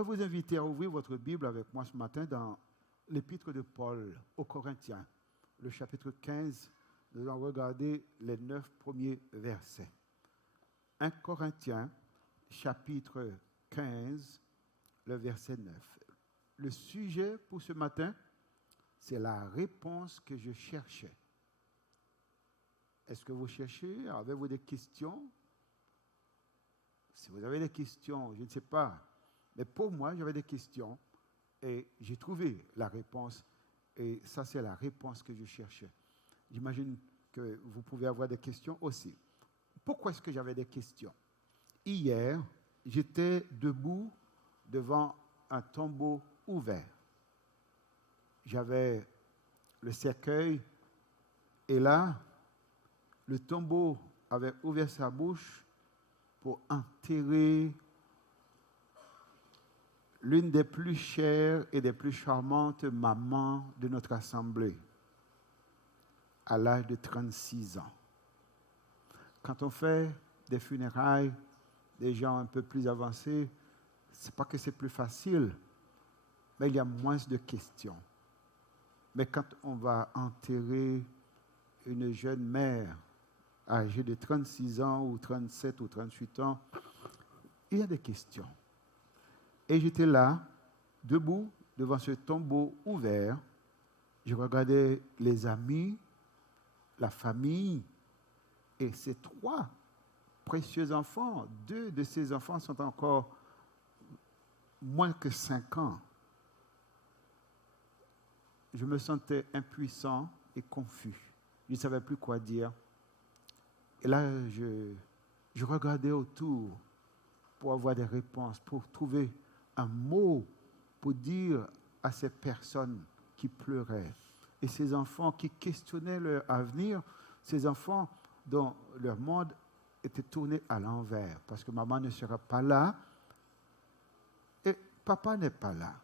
Je vais vous inviter à ouvrir votre Bible avec moi ce matin dans l'épître de Paul aux Corinthiens, le chapitre 15. Nous allons regarder les 9 premiers versets. 1 Corinthiens, chapitre 15, le verset 9. Le sujet pour ce matin, c'est la réponse que je cherchais. Est-ce que vous cherchez? Avez-vous des questions? Si vous avez des questions, je ne sais pas. Mais pour moi, j'avais des questions et j'ai trouvé la réponse. Et ça, c'est la réponse que je cherchais. J'imagine que vous pouvez avoir des questions aussi. Pourquoi est-ce que j'avais des questions? Hier, j'étais debout devant un tombeau ouvert. J'avais le cercueil et là, le tombeau avait ouvert sa bouche pour enterrer l'une des plus chères et des plus charmantes mamans de notre assemblée, à l'âge de 36 ans. Quand on fait des funérailles, des gens un peu plus avancés, ce n'est pas que c'est plus facile, mais il y a moins de questions. Mais quand on va enterrer une jeune mère âgée de 36 ans ou 37 ou 38 ans, il y a des questions. Et j'étais là, debout, devant ce tombeau ouvert. Je regardais les amis, la famille, et ces 3 précieux enfants. 2 de ces enfants sont encore moins que 5 ans. Je me sentais impuissant et confus. Je ne savais plus quoi dire. Et là, je regardais autour pour avoir des réponses, pour trouver un mot pour dire à ces personnes qui pleuraient et ces enfants qui questionnaient leur avenir, ces enfants dont leur monde était tourné à l'envers parce que maman ne sera pas là et papa n'est pas là.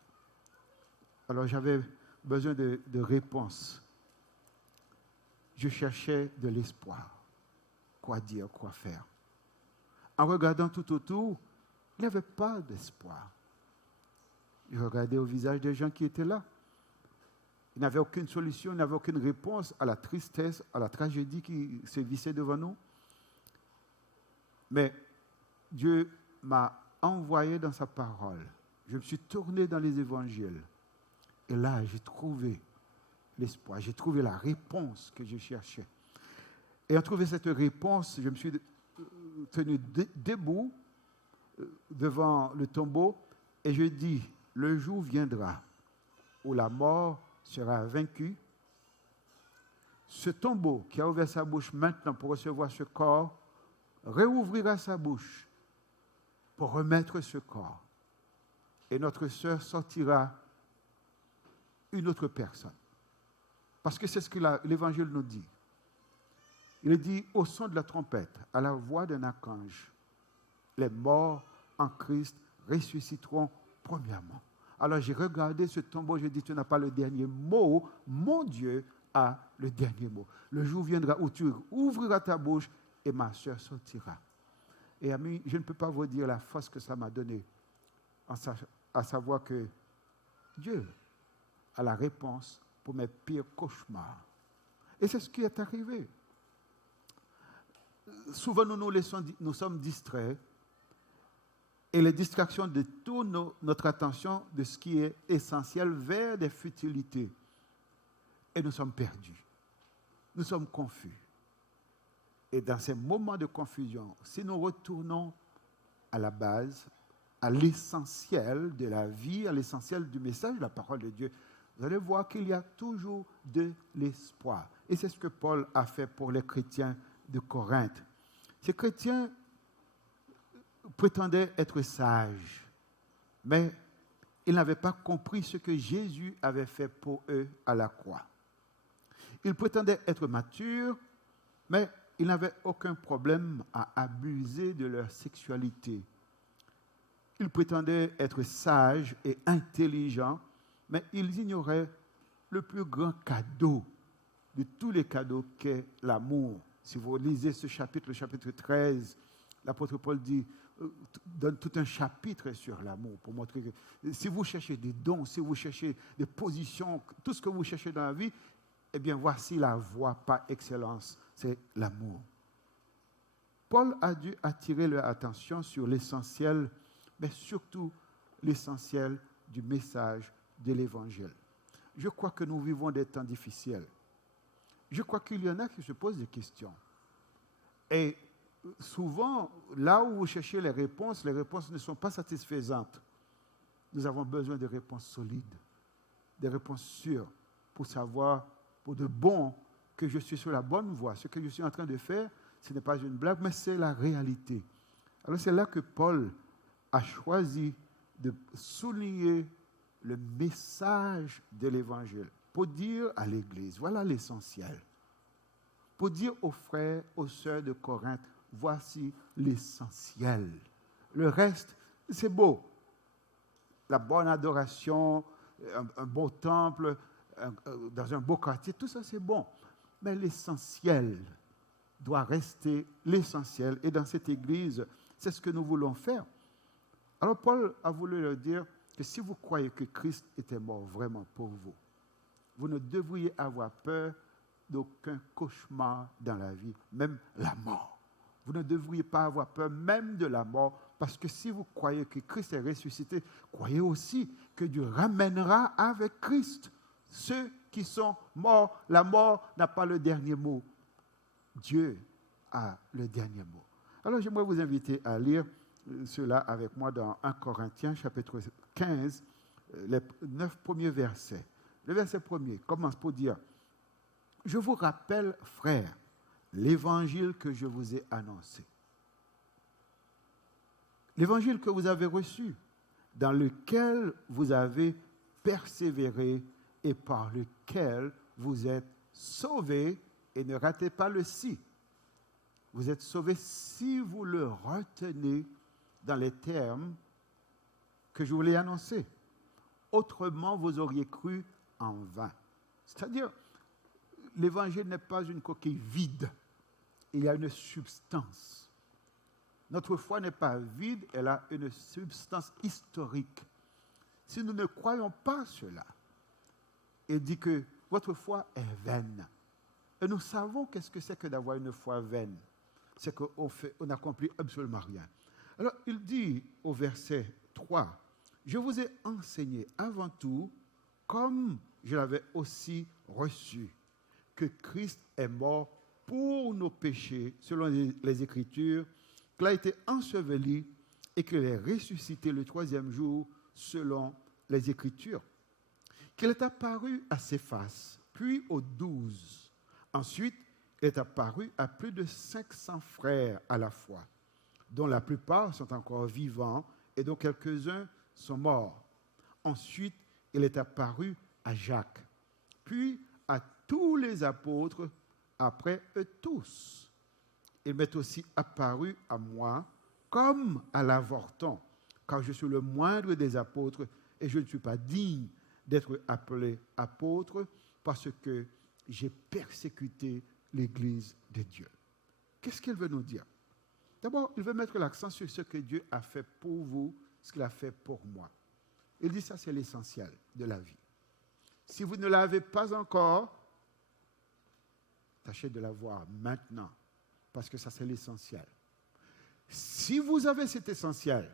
Alors j'avais besoin de réponses. Je cherchais de l'espoir. Quoi dire, quoi faire? En regardant tout autour, il n'y avait pas d'espoir. Je regardais au visage des gens qui étaient là. Il n'avait aucune solution, il n'avait aucune réponse à la tristesse, à la tragédie qui se vissait devant nous. Mais Dieu m'a envoyé dans sa parole. Je me suis tourné dans les évangiles. Et là, j'ai trouvé l'espoir, j'ai trouvé la réponse que je cherchais. Et en trouvant cette réponse, je me suis tenu debout devant le tombeau et je dis, le jour viendra où la mort sera vaincue. Ce tombeau qui a ouvert sa bouche maintenant pour recevoir ce corps, réouvrira sa bouche pour remettre ce corps. Et notre sœur sortira une autre personne. Parce que c'est ce que l'Évangile nous dit. Il dit, au son de la trompette, à la voix d'un archange, les morts en Christ ressusciteront premièrement. Alors j'ai regardé ce tombeau, j'ai dit, tu n'as pas le dernier mot, mon Dieu a le dernier mot. Le jour viendra où tu ouvriras ta bouche et ma sœur sortira. Et amis, je ne peux pas vous dire la force que ça m'a donnée, à savoir que Dieu a la réponse pour mes pires cauchemars. Et c'est ce qui est arrivé. Souvent, nous sommes distraits et les distractions détournent notre attention de ce qui est essentiel vers des futilités. Et nous sommes perdus. Nous sommes confus. Et dans ces moments de confusion, si nous retournons à la base, à l'essentiel de la vie, à l'essentiel du message de la parole de Dieu, vous allez voir qu'il y a toujours de l'espoir. Et c'est ce que Paul a fait pour les chrétiens de Corinthe. Ces chrétiens prétendaient être sages, mais ils n'avaient pas compris ce que Jésus avait fait pour eux à la croix. Ils prétendaient être matures, mais ils n'avaient aucun problème à abuser de leur sexualité. Ils prétendaient être sages et intelligents, mais ils ignoraient le plus grand cadeau de tous les cadeaux qu'est l'amour. Si vous lisez ce chapitre, le chapitre 13, l'apôtre Paul dit, donne tout un chapitre sur l'amour pour montrer que si vous cherchez des dons, si vous cherchez des positions, tout ce que vous cherchez dans la vie, eh bien voici la voie par excellence, c'est l'amour. Paul a dû attirer leur attention sur l'essentiel, mais surtout l'essentiel du message de l'Évangile. Je crois que nous vivons des temps difficiles. Je crois qu'il y en a qui se posent des questions. Et souvent, là où vous cherchez les réponses ne sont pas satisfaisantes. Nous avons besoin de réponses solides, des réponses sûres, pour savoir, pour de bon, que je suis sur la bonne voie. Ce que je suis en train de faire, ce n'est pas une blague, mais c'est la réalité. Alors c'est là que Paul a choisi de souligner le message de l'Évangile, pour dire à l'Église, voilà l'essentiel. Pour dire aux frères, aux sœurs de Corinthe, voici l'essentiel. Le reste, c'est beau. La bonne adoration, un beau temple, dans un beau quartier, tout ça c'est bon. Mais l'essentiel doit rester l'essentiel. Et dans cette église, c'est ce que nous voulons faire. Alors Paul a voulu leur dire que si vous croyez que Christ était mort vraiment pour vous, vous ne devriez avoir peur d'aucun cauchemar dans la vie, même la mort. Vous ne devriez pas avoir peur même de la mort, parce que si vous croyez que Christ est ressuscité, croyez aussi que Dieu ramènera avec Christ ceux qui sont morts. La mort n'a pas le dernier mot. Dieu a le dernier mot. Alors j'aimerais vous inviter à lire cela avec moi dans 1 Corinthiens chapitre 15, les 9 premiers versets. Le verset premier commence pour dire « Je vous rappelle, frères, l'évangile que je vous ai annoncé. L'évangile que vous avez reçu, dans lequel vous avez persévéré et par lequel vous êtes sauvés, et ne ratez pas le si. Vous êtes sauvés si vous le retenez dans les termes que je vous l'ai annoncés. Autrement, vous auriez cru en vain. » C'est-à-dire, l'évangile n'est pas une coquille vide. Il y a une substance. Notre foi n'est pas vide, elle a une substance historique. Si nous ne croyons pas cela, il dit que votre foi est vaine. Et nous savons qu'est-ce que c'est que d'avoir une foi vaine. C'est qu'on n'accomplit absolument rien. Alors, il dit au verset 3, « Je vous ai enseigné avant tout, comme je l'avais aussi reçu, que Christ est mort pour nos péchés, selon les Écritures, qu'il a été enseveli et qu'il est ressuscité le troisième jour, selon les Écritures. Qu'il est apparu à Céphas, puis aux 12. Ensuite, il est apparu à plus de 500 frères à la fois, dont la plupart sont encore vivants et dont quelques-uns sont morts. Ensuite, il est apparu à Jacques, puis à tous les apôtres, après eux tous. Il m'est aussi apparu à moi comme à l'avorton, car je suis le moindre des apôtres et je ne suis pas digne d'être appelé apôtre parce que j'ai persécuté l'Église de Dieu. Qu'est-ce qu'il veut nous dire? D'abord, il veut mettre l'accent sur ce que Dieu a fait pour vous, ce qu'il a fait pour moi. Il dit ça, c'est l'essentiel de la vie. Si vous ne l'avez pas encore, tâchez de l'avoir maintenant, parce que ça, c'est l'essentiel. Si vous avez cet essentiel,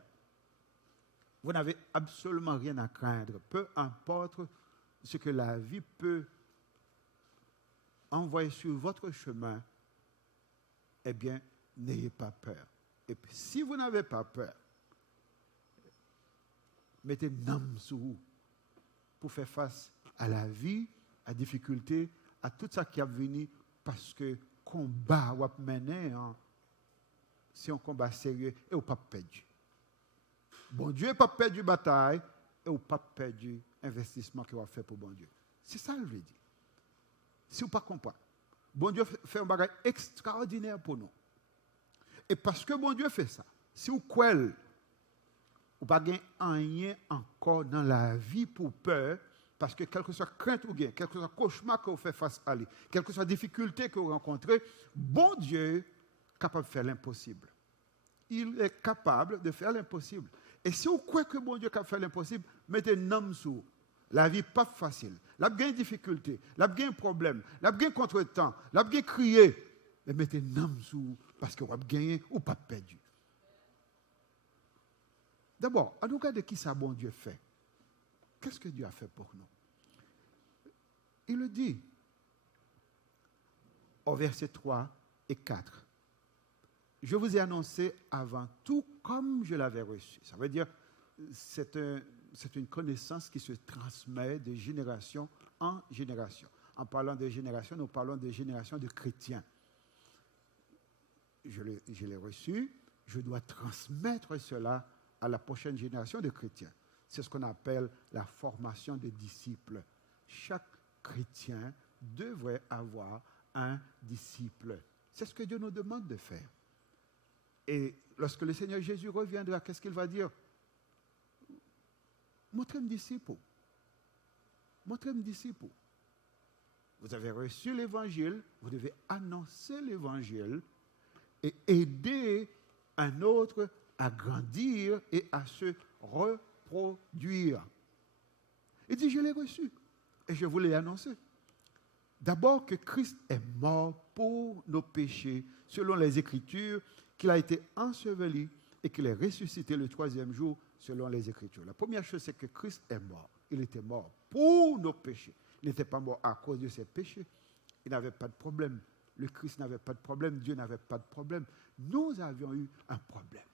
vous n'avez absolument rien à craindre, peu importe ce que la vie peut envoyer sur votre chemin, eh bien, n'ayez pas peur. Et puis, si vous n'avez pas peur, mettez nom sur vous pour faire face à la vie, à la difficulté, à tout ça qui a venu, parce que combat ou mener, c'est un combat sérieux et ou pas perdu. Bon Dieu n'est pas perdu bataille et ou pas perdu investissement qu'il va faire pour bon Dieu. C'est ça le veut dire. Si vous ne comprenez pas, bon Dieu fait un bagage extraordinaire pour nous. Et parce que bon Dieu fait ça, si vous croyez, vous n'avez pas rien encore dans la vie pour peur, parce que quelle que soit crainte ou gain, quel que soit cauchemar que vous faites face à lui, quelle que soit difficulté que vous rencontrez, bon Dieu est capable de faire l'impossible. il est capable de faire l'impossible. Et si vous croyez que bon Dieu est capable de faire l'impossible, mettez un homme sous. La vie n'est pas facile. La vie a une difficulté, la vie a un problème, la vie a un contretemps, la vie a crié. Mais mettez un homme sous parce que vous avez gagné ou pas perdu. D'abord, on regarde qui ça bon Dieu fait. Qu'est-ce que Dieu a fait pour nous? Il le dit au verset 3 et 4. Je vous ai annoncé avant tout comme je l'avais reçu. Ça veut dire, c'est une connaissance qui se transmet de génération en génération. En parlant de génération, nous parlons de génération de chrétiens. Je l'ai reçu, je dois transmettre cela à la prochaine génération de chrétiens. C'est ce qu'on appelle la formation des disciples. Chaque chrétien devrait avoir un disciple. C'est ce que Dieu nous demande de faire. Et lorsque le Seigneur Jésus reviendra, qu'est-ce qu'il va dire? Montrez-moi disciple. Montrez-moi disciple. Vous avez reçu l'évangile, vous devez annoncer l'évangile et aider un autre à grandir et à se reproduire. Il dit, je l'ai reçu et je vous l'ai annoncé. D'abord que Christ est mort pour nos péchés, selon les Écritures, qu'il a été enseveli et qu'il est ressuscité le troisième jour, selon les Écritures. La première chose, c'est que Christ est mort. Il était mort pour nos péchés. Il n'était pas mort à cause de ses péchés. Il n'avait pas de problème. Le Christ n'avait pas de problème. Dieu n'avait pas de problème. Nous avions eu un problème.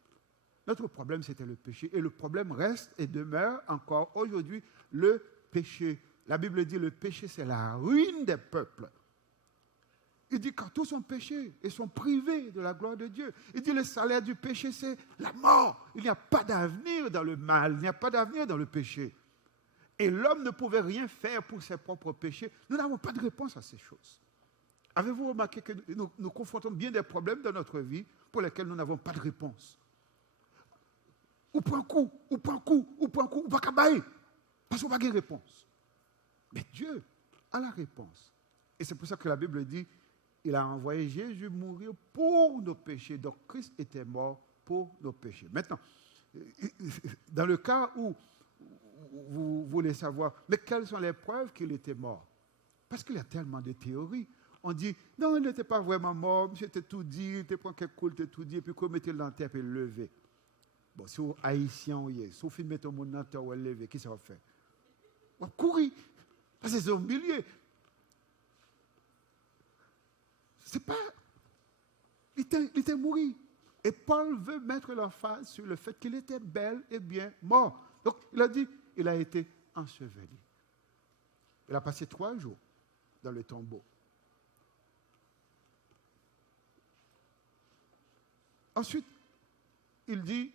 Notre problème, c'était le péché. Et le problème reste et demeure encore aujourd'hui le péché. La Bible dit le péché, c'est la ruine des peuples. Il dit quand tous sont péchés et sont privés de la gloire de Dieu. Il dit le salaire du péché, c'est la mort. Il n'y a pas d'avenir dans le mal. Il n'y a pas d'avenir dans le péché. Et l'homme ne pouvait rien faire pour ses propres péchés. Nous n'avons pas de réponse à ces choses. Avez-vous remarqué que nous confrontons bien des problèmes dans notre vie pour lesquels nous n'avons pas de réponse? Ou pas un coup, ou pas un coup, ou pas un coup, ou pas qu'à parce qu'on n'a pas de réponse. Mais Dieu a la réponse. Et c'est pour ça que la Bible dit, il a envoyé Jésus mourir pour nos péchés. Donc Christ était mort pour nos péchés. Maintenant, dans le cas où vous voulez savoir, mais quelles sont les preuves qu'il était mort? Parce qu'il y a tellement de théories. On dit, non, il n'était pas vraiment mort, il était tout dit, il était pris quelque coup, il était tout dit, et puis qu'on mettait dans la terre et le lever. Bon, si vous haïtien, si vous filmez ton monde dans la terre ou le lever, qu'est-ce que ça va faire? On va courir, parce que c'est un millier. C'est pas... Il était mort. Et Paul veut mettre l'emphase sur le fait qu'il était bel et bien mort. Donc, il a dit, il a été enseveli. Il a passé 3 jours dans le tombeau. Ensuite, il dit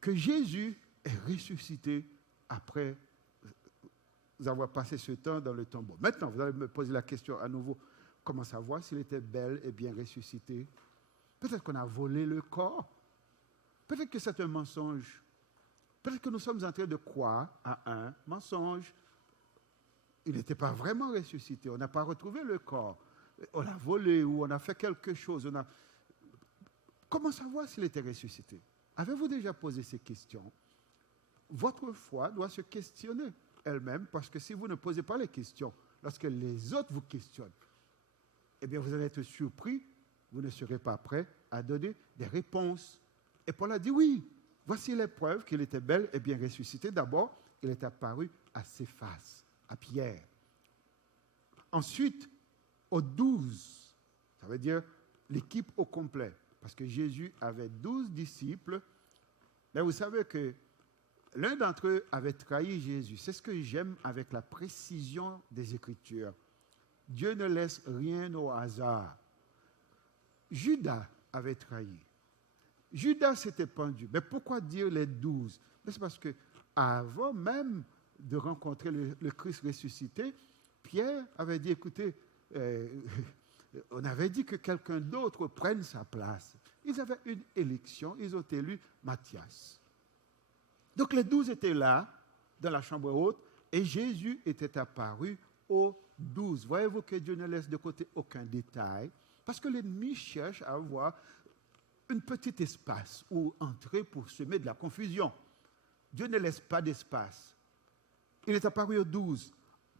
que Jésus est ressuscité après avoir passé ce temps dans le tombeau. Maintenant, vous allez me poser la question à nouveau. Comment savoir s'il était bel et bien ressuscité? Peut-être qu'on a volé le corps. Peut-être que c'est un mensonge. Peut-être que nous sommes en train de croire à un mensonge. Il n'était pas vraiment ressuscité. On n'a pas retrouvé le corps. On a volé ou on a fait quelque chose. Comment savoir s'il était ressuscité? Avez-vous déjà posé ces questions? Votre foi doit se questionner elle-même, parce que si vous ne posez pas les questions, lorsque les autres vous questionnent, eh bien vous allez être surpris, vous ne serez pas prêt à donner des réponses. Et Paul a dit oui, voici les preuves qu'il était bel et bien ressuscité. D'abord, il est apparu à Céphas, à Pierre. Ensuite, aux 12, ça veut dire l'équipe au complet, parce que Jésus avait 12 disciples. Mais vous savez que l'un d'entre eux avait trahi Jésus. C'est ce que j'aime avec la précision des Écritures. Dieu ne laisse rien au hasard. Judas avait trahi. Judas s'était pendu. Mais pourquoi dire les 12? Mais c'est parce que avant même de rencontrer le Christ ressuscité, Pierre avait dit, écoutez, on avait dit que quelqu'un d'autre prenne sa place. Ils avaient une élection, ils ont élu Matthias. Donc les 12 étaient là, dans la chambre haute, et Jésus était apparu aux 12. Voyez-vous que Dieu ne laisse de côté aucun détail, parce que l'ennemi cherche à avoir un petit espace où entrer pour semer de la confusion. Dieu ne laisse pas d'espace. Il est apparu aux 12.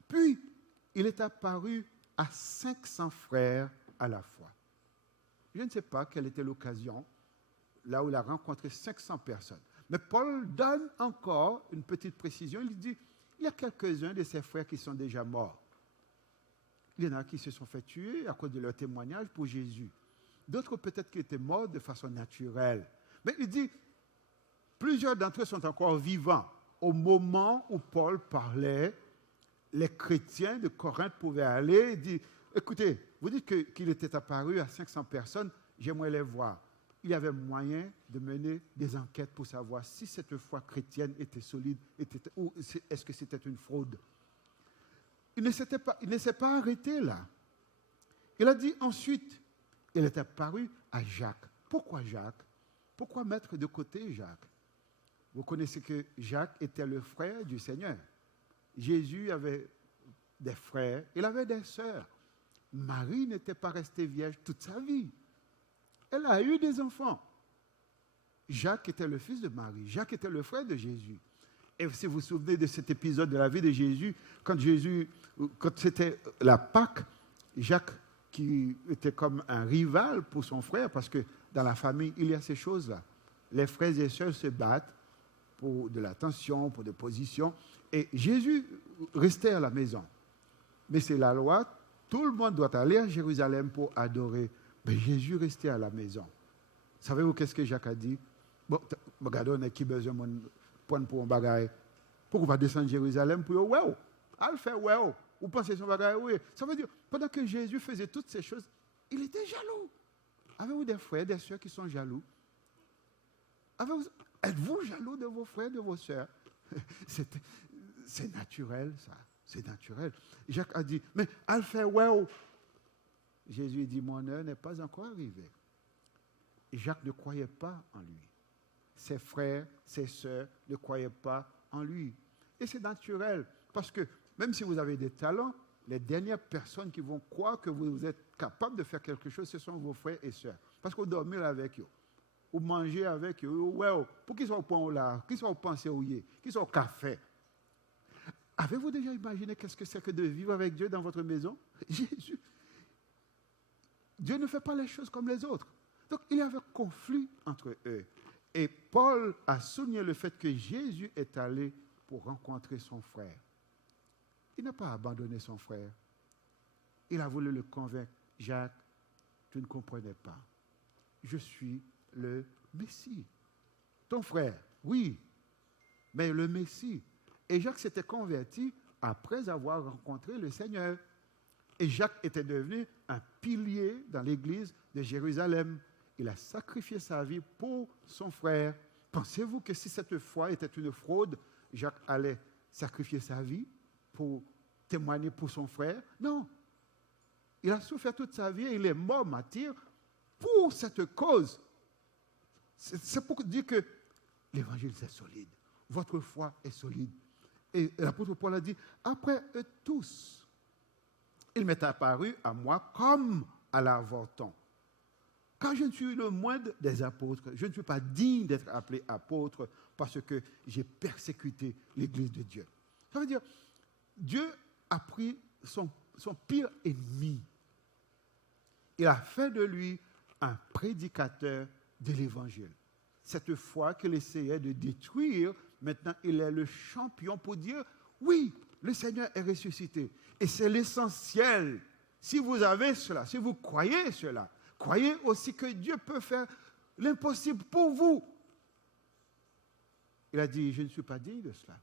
Puis, il est apparu à 500 frères à la fois. Je ne sais pas quelle était l'occasion, là où il a rencontré 500 personnes. Mais Paul donne encore une petite précision. Il dit, il y a quelques-uns de ses frères qui sont déjà morts. Il y en a qui se sont fait tuer à cause de leur témoignage pour Jésus. D'autres peut-être qui étaient morts de façon naturelle. Mais il dit, plusieurs d'entre eux sont encore vivants. Au moment où Paul parlait, les chrétiens de Corinthe pouvaient aller et dire, écoutez, vous dites qu'il était apparu à 500 personnes, j'aimerais les voir. Il y avait moyen de mener des enquêtes pour savoir si cette foi chrétienne était solide ou est-ce que c'était une fraude. Il ne s'est pas arrêté là. Il a dit ensuite, il est apparu à Jacques. Pourquoi Jacques? Pourquoi mettre de côté Jacques? Vous connaissez que Jacques était le frère du Seigneur. Jésus avait des frères, il avait des sœurs. Marie n'était pas restée vierge toute sa vie. Elle a eu des enfants. Jacques était le fils de Marie. Jacques était le frère de Jésus. Et si vous vous souvenez de cet épisode de la vie de Jésus, quand c'était la Pâque, Jacques, qui était comme un rival pour son frère, parce que dans la famille, il y a ces choses-là. Les frères et sœurs se battent pour de l'attention, pour des positions. Et Jésus restait à la maison. Mais c'est la loi, tout le monde doit aller à Jérusalem pour adorer. Mais Jésus restait à la maison. Savez-vous qu'est-ce que Jacques a dit? Bon, regardez, on a qui besoin de prendre pour un bagage. Pourquoi on va descendre à Jérusalem pour dire, ouais, elle fait ouais, vous pensez son bagage, oui. Ça veut dire, pendant que Jésus faisait toutes ces choses, il était jaloux. Avez-vous des frères, des sœurs qui sont jaloux? Êtes-vous jaloux de vos frères, de vos sœurs? C'est naturel, ça. C'est naturel. Jacques a dit, mais elle fait ouais. Jésus dit, mon heure n'est pas encore arrivée. Et Jacques ne croyait pas en lui. Ses frères, ses sœurs ne croyaient pas en lui. Et c'est naturel, parce que même si vous avez des talents, les dernières personnes qui vont croire que vous êtes capable de faire quelque chose, ce sont vos frères et sœurs. Parce que vous dormez avec eux, vous mangez avec eux, ouais, pour qu'ils soient au point là, qu'ils soient au pensée au yé, qu'ils soient au café. Avez-vous déjà imaginé qu'est-ce que c'est que de vivre avec Dieu dans votre maison? Jésus. Dieu ne fait pas les choses comme les autres. Donc, il y avait conflit entre eux. Et Paul a souligné le fait que Jésus est allé pour rencontrer son frère. Il n'a pas abandonné son frère. Il a voulu le convaincre. Jacques, tu ne comprenais pas. Je suis le Messie. Ton frère, oui, mais le Messie. Et Jacques s'était converti après avoir rencontré le Seigneur. Et Jacques était devenu un pilier dans l'église de Jérusalem. Il a sacrifié sa vie pour son frère. Pensez-vous que si cette foi était une fraude, Jacques allait sacrifier sa vie pour témoigner pour son frère? Non. Il a souffert toute sa vie et il est mort martyr pour cette cause. C'est pour dire que l'évangile c'est solide. Votre foi est solide. Et l'apôtre Paul a dit, après eux tous, il m'est apparu à moi comme à l'avorton. Car je ne suis le moindre des apôtres, je ne suis pas digne d'être appelé apôtre parce que j'ai persécuté l'Église de Dieu. Ça veut dire, Dieu a pris son pire ennemi. Il a fait de lui un prédicateur de l'Évangile. Cette foi qu'il essayait de détruire, maintenant il est le champion pour dire, oui, le Seigneur est ressuscité. Et c'est l'essentiel. Si vous avez cela, si vous croyez cela, croyez aussi que Dieu peut faire l'impossible pour vous. Il a dit, je ne suis pas digne de cela.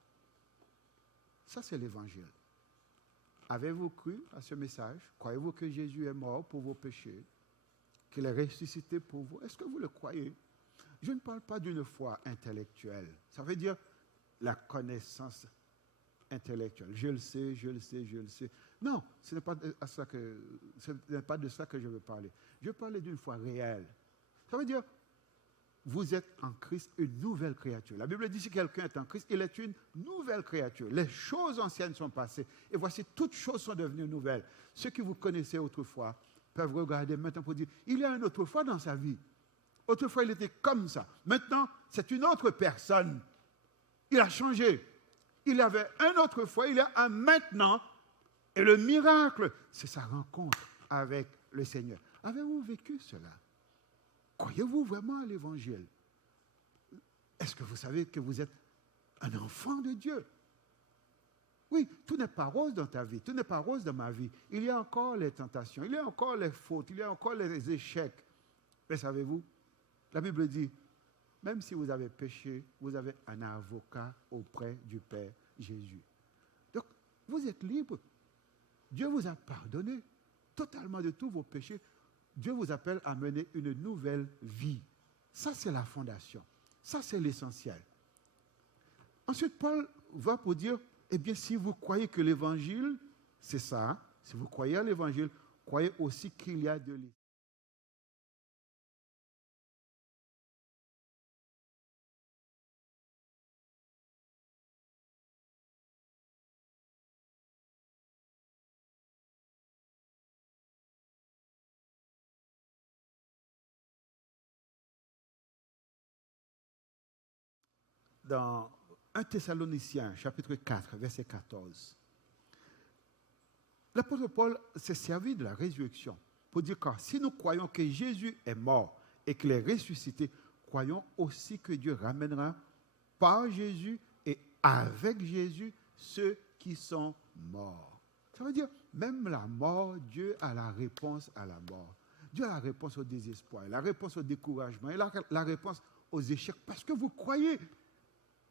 Ça, c'est l'Évangile. Avez-vous cru à ce message? Croyez-vous que Jésus est mort pour vos péchés? Qu'il est ressuscité pour vous? Est-ce que vous le croyez? Je ne parle pas d'une foi intellectuelle. Ça veut dire la connaissance intellectuelle. Je le sais, je le sais, je le sais. Non, ce n'est pas de ça que je veux parler. Je veux parler d'une foi réelle. Ça veut dire, vous êtes en Christ une nouvelle créature. La Bible dit, si quelqu'un est en Christ, il est une nouvelle créature. Les choses anciennes sont passées. Et voici, toutes choses sont devenues nouvelles. Ceux que vous connaissez autrefois peuvent regarder maintenant pour dire, il y a une autre foi dans sa vie. Autrefois, il était comme ça. Maintenant, c'est une autre personne. Il a changé. Il avait un autrefois, il est un maintenant. Et le miracle, c'est sa rencontre avec le Seigneur. Avez-vous vécu cela? Croyez-vous vraiment à l'Évangile? Est-ce que vous savez que vous êtes un enfant de Dieu? Oui, tout n'est pas rose dans ta vie, tout n'est pas rose dans ma vie. Il y a encore les tentations, il y a encore les fautes, il y a encore les échecs. Mais savez-vous, la Bible dit, même si vous avez péché, vous avez un avocat auprès du Père Jésus. Donc, vous êtes libre. Dieu vous a pardonné totalement de tous vos péchés. Dieu vous appelle à mener une nouvelle vie. Ça, c'est la fondation. Ça, c'est l'essentiel. Ensuite, Paul va pour dire, eh bien, si vous croyez que l'évangile, c'est ça, si vous croyez à l'évangile, croyez aussi qu'il y a de l'esprit. Dans 1 Thessaloniciens, chapitre 4, verset 14, l'apôtre Paul s'est servi de la résurrection pour dire que si nous croyons que Jésus est mort et qu'il est ressuscité, croyons aussi que Dieu ramènera par Jésus et avec Jésus ceux qui sont morts. Ça veut dire, même la mort, Dieu a la réponse à la mort. Dieu a la réponse au désespoir, la réponse au découragement, et la réponse aux échecs, parce que vous croyez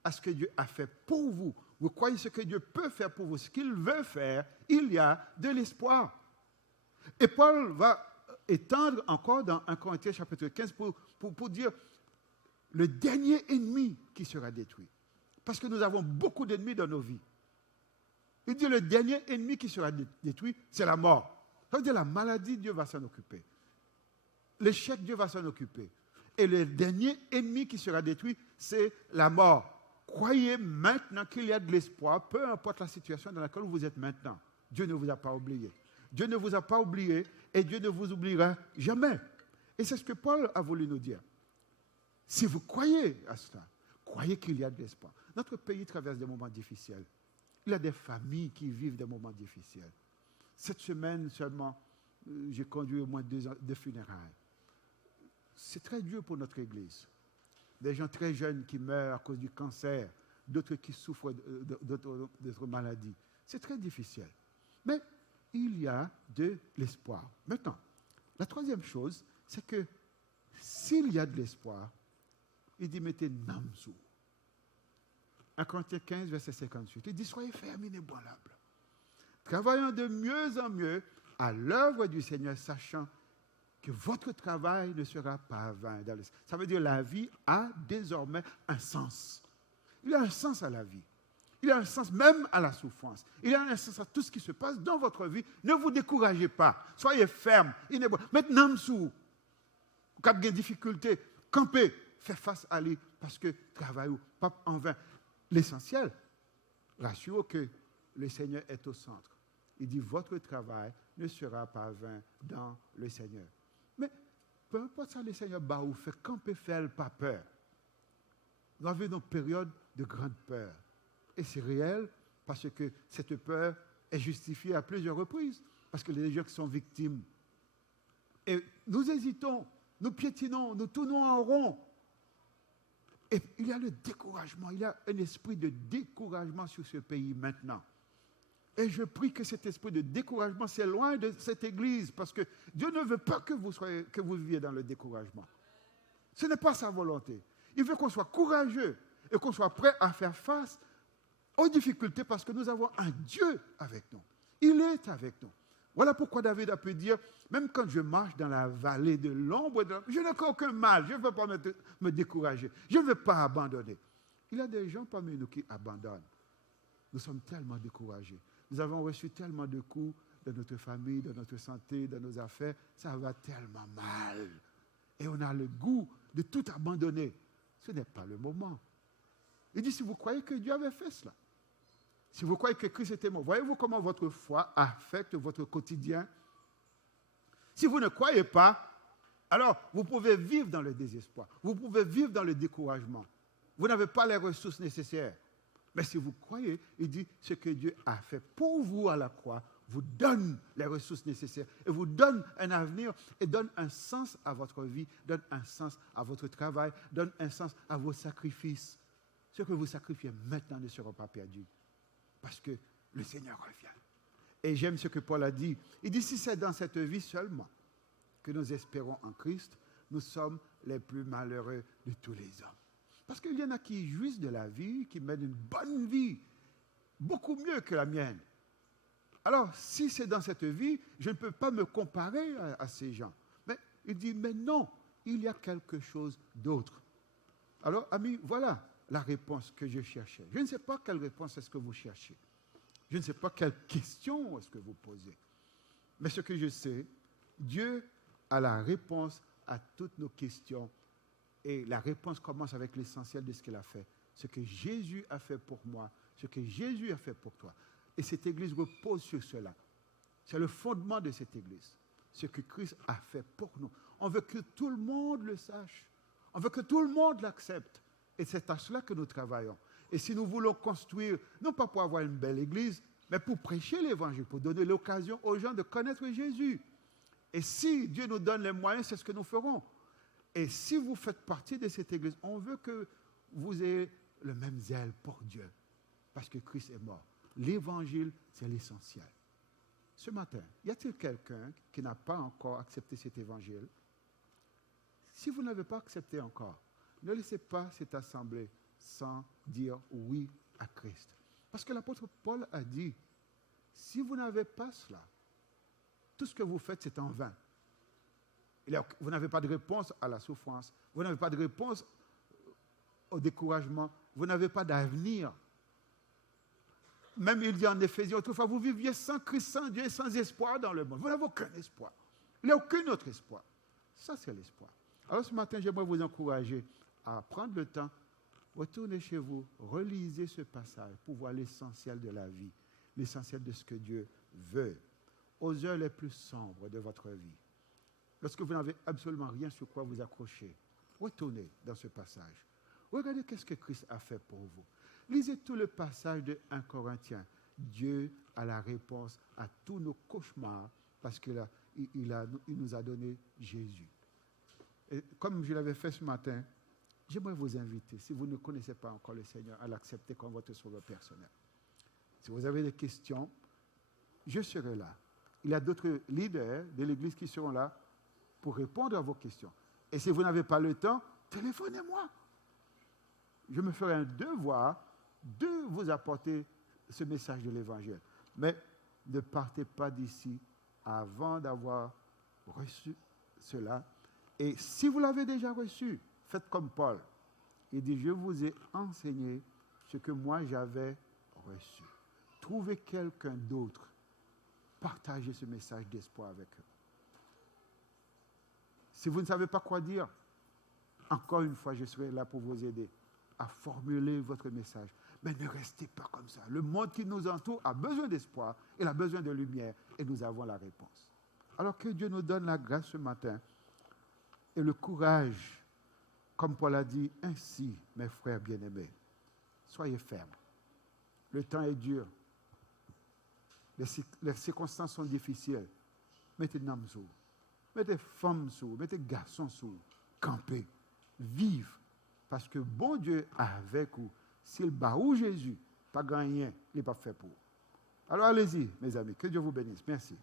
à ce que Dieu a fait pour vous. Vous croyez ce que Dieu peut faire pour vous, ce qu'il veut faire, il y a de l'espoir. Et Paul va étendre encore dans 1 Corinthiens chapitre 15 pour dire le dernier ennemi qui sera détruit. Parce que nous avons beaucoup d'ennemis dans nos vies. Il dit le dernier ennemi qui sera détruit, c'est la mort. Ça veut dire la maladie, Dieu va s'en occuper. L'échec, Dieu va s'en occuper. Et le dernier ennemi qui sera détruit, c'est la mort. Croyez maintenant qu'il y a de l'espoir, peu importe la situation dans laquelle vous êtes maintenant. Dieu ne vous a pas oublié. Dieu ne vous a pas oublié et Dieu ne vous oubliera jamais. Et c'est ce que Paul a voulu nous dire. Si vous croyez à cela, croyez qu'il y a de l'espoir. Notre pays traverse des moments difficiles. Il y a des familles qui vivent des moments difficiles. Cette semaine seulement, j'ai conduit au moins 2 funérailles. C'est très dur pour notre Église. Des gens très jeunes qui meurent à cause du cancer, d'autres qui souffrent d'autres maladies. C'est très difficile. Mais il y a de l'espoir. Maintenant, la troisième chose, c'est que s'il y a de l'espoir, il dit mettez namsou. 1 Corinthiens 15, verset 58. Il dit soyez fermes et inébranlables, travaillant de mieux en mieux à l'œuvre du Seigneur, sachant que votre travail ne sera pas vain. Ça veut dire que la vie a désormais un sens. Il y a un sens à la vie. Il y a un sens même à la souffrance. Il y a un sens à tout ce qui se passe dans votre vie. Ne vous découragez pas. Soyez fermes. Maintenant, si vous avez des difficultés, campez, faites face à lui parce que travaillez pas en vain. L'essentiel, rassurez-vous que le Seigneur est au centre. Il dit votre travail ne sera pas vain dans le Seigneur. Mais peu importe ça, le Seigneur vous fait camper, faire pas peur. Nous avons une période de grande peur. Et c'est réel parce que cette peur est justifiée à plusieurs reprises. Parce que les gens qui sont victimes. Et nous hésitons, nous piétinons, nous tournons en rond. Et il y a le découragement, il y a un esprit de découragement sur ce pays maintenant. Et je prie que cet esprit de découragement s'éloigne de cette église parce que Dieu ne veut pas que vous viviez dans le découragement. Ce n'est pas sa volonté. Il veut qu'on soit courageux et qu'on soit prêt à faire face aux difficultés parce que nous avons un Dieu avec nous. Il est avec nous. Voilà pourquoi David a pu dire, même quand je marche dans la vallée de l'ombre, je n'ai aucun mal, je ne veux pas me décourager, je ne veux pas abandonner. Il y a des gens parmi nous qui abandonnent. Nous sommes tellement découragés. Nous avons reçu tellement de coups de notre famille, de notre santé, de nos affaires. Ça va tellement mal. Et on a le goût de tout abandonner. Ce n'est pas le moment. Il dit, si vous croyez que Dieu avait fait cela, si vous croyez que Christ était mort, voyez-vous comment votre foi affecte votre quotidien? Si vous ne croyez pas, Alors, vous pouvez vivre dans le désespoir. Vous pouvez vivre dans le découragement. Vous n'avez pas les ressources nécessaires. Mais si vous croyez, il dit, ce que Dieu a fait pour vous à la croix, vous donne les ressources nécessaires et vous donne un avenir et donne un sens à votre vie, donne un sens à votre travail, donne un sens à vos sacrifices. Ce que vous sacrifiez maintenant ne sera pas perdu parce que le Seigneur revient. Et j'aime ce que Paul a dit. Il dit, si c'est dans cette vie seulement que nous espérons en Christ, nous sommes les plus malheureux de tous les hommes. Parce qu'il y en a qui jouissent de la vie, qui mènent une bonne vie, beaucoup mieux que la mienne. Alors, si c'est dans cette vie, je ne peux pas me comparer à ces gens. Mais il dit, mais non, il y a quelque chose d'autre. Alors, amis, voilà la réponse que je cherchais. Je ne sais pas quelle réponse est-ce que vous cherchez. Je ne sais pas quelle question est-ce que vous posez. Mais ce que je sais, Dieu a la réponse à toutes nos questions. Et la réponse commence avec l'essentiel de ce qu'il a fait. Ce que Jésus a fait pour moi, ce que Jésus a fait pour toi. Et cette église repose sur cela. C'est le fondement de cette église. Ce que Christ a fait pour nous. On veut que tout le monde le sache. On veut que tout le monde l'accepte. Et c'est à cela que nous travaillons. Et si nous voulons construire, non pas pour avoir une belle église, mais pour prêcher l'évangile, pour donner l'occasion aux gens de connaître Jésus. Et si Dieu nous donne les moyens, c'est ce que nous ferons. Et si vous faites partie de cette église, on veut que vous ayez le même zèle pour Dieu. Parce que Christ est mort. L'évangile, c'est l'essentiel. Ce matin, y a-t-il quelqu'un qui n'a pas encore accepté cet évangile? Si vous n'avez pas accepté encore, ne laissez pas cette assemblée sans dire oui à Christ. Parce que l'apôtre Paul a dit, si vous n'avez pas cela, tout ce que vous faites, c'est en vain. Vous n'avez pas de réponse à la souffrance, vous n'avez pas de réponse au découragement, vous n'avez pas d'avenir. Même il dit en Éphésiens, autrefois, vous viviez sans Christ, sans Dieu, sans espoir dans le monde. Vous n'avez aucun espoir. Il n'y a aucun autre espoir. Ça, c'est l'espoir. Alors ce matin, j'aimerais vous encourager à prendre le temps, retournez chez vous, relisez ce passage pour voir l'essentiel de la vie, l'essentiel de ce que Dieu veut, aux heures les plus sombres de votre vie. Lorsque vous n'avez absolument rien sur quoi vous accrocher, retournez dans ce passage. Regardez qu'est-ce que Christ a fait pour vous. Lisez tout le passage de 1 Corinthiens. Dieu a la réponse à tous nos cauchemars parce qu'il nous a donné Jésus. Et comme je l'avais fait ce matin, j'aimerais vous inviter, si vous ne connaissez pas encore le Seigneur, à l'accepter comme votre sauveur personnel. Si vous avez des questions, je serai là. Il y a d'autres leaders de l'Église qui seront là pour répondre à vos questions. Et si vous n'avez pas le temps, téléphonez-moi. Je me ferai un devoir de vous apporter ce message de l'Évangile. Mais ne partez pas d'ici avant d'avoir reçu cela. Et si vous l'avez déjà reçu, faites comme Paul. Il dit, je vous ai enseigné ce que moi j'avais reçu. Trouvez quelqu'un d'autre. Partagez ce message d'espoir avec eux. Si vous ne savez pas quoi dire, encore une fois, je serai là pour vous aider à formuler votre message. Mais ne restez pas comme ça. Le monde qui nous entoure a besoin d'espoir, il a besoin de lumière, et nous avons la réponse. Alors que Dieu nous donne la grâce ce matin et le courage, comme Paul a dit, ainsi, mes frères bien-aimés, soyez fermes. Le temps est dur. Les circonstances sont difficiles. Mettez des hommes sous, mettez femmes sous, mettez garçons sous, campez, vivez. Parce que bon Dieu est avec vous. S'il bat ou Jésus, pas gagné, il n'est pas fait pour. Alors allez-y, mes amis. Que Dieu vous bénisse. Merci.